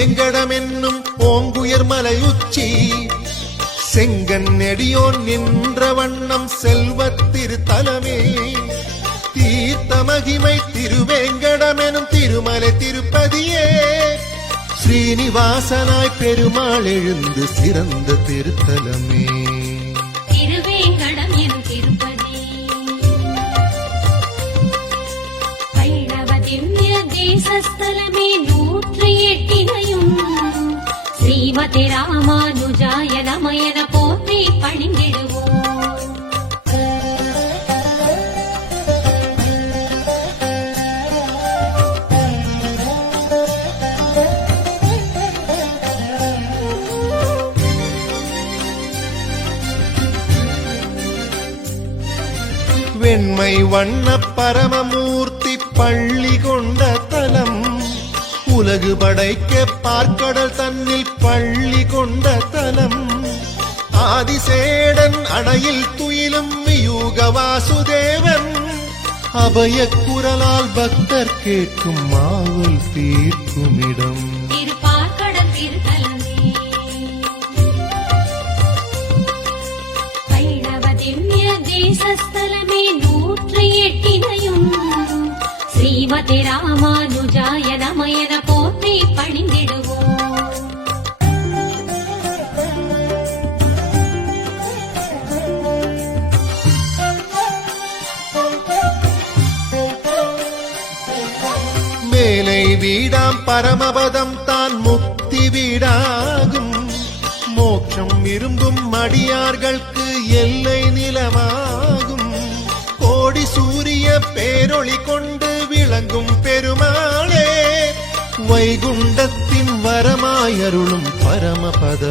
திருவேங்கடம் என்னும் ஓங்குயர் மலையுச்சி செங்கன் நெடியோன் நின்ற வண்ணம் செல்வத் திருத்தலமே தீர்த்த மகிமை திருவேங்கடம் எனும் திருமலை திருப்பதியே ஸ்ரீனிவாசனாய் பெருமாள் எழுந்து சிறந்த திருத்தலமே திருவேங்கடம் எனும் திருப்பதி வைணவ திவ்ய தேசஸ்தலமே 108 ஸ்ரீமதி ராமானுஜாய நம என போற்றி பணிந்திடுவோம். வெண்மை வண்ண பரமமூர்த்தி பள்ளி கொண்ட தலம் உலகு படைக்க பார்க்கடல் தன்னில் பள்ளி கொண்ட தலம் ஆதிசேடன் அணையில் துயிலும் யூக வாசுதேவன் அபய குரலால் பக்தர் கேட்கும் மாவல் தீர்க்குமிடம் திருப்பார்க்கடல் திருத்தலமே வைணவ திவ்ய தேசஸ்தலமே 108 ஸ்ரீமதி ராமானுஜாய நம என போற்றி பணிந்திடுவோம். மேலை வீடாம் பரமபதம் தான் முக்தி வீடாகும் மோட்சம் விரும்பும் அடியார்களுக்கு எல்லை நிலமாகும் கோடி சூரிய பேரொளி கொண்டு விளங்கும் பெருமாளே வைகுண்டத்தின் வரமாயருளும் பரமபத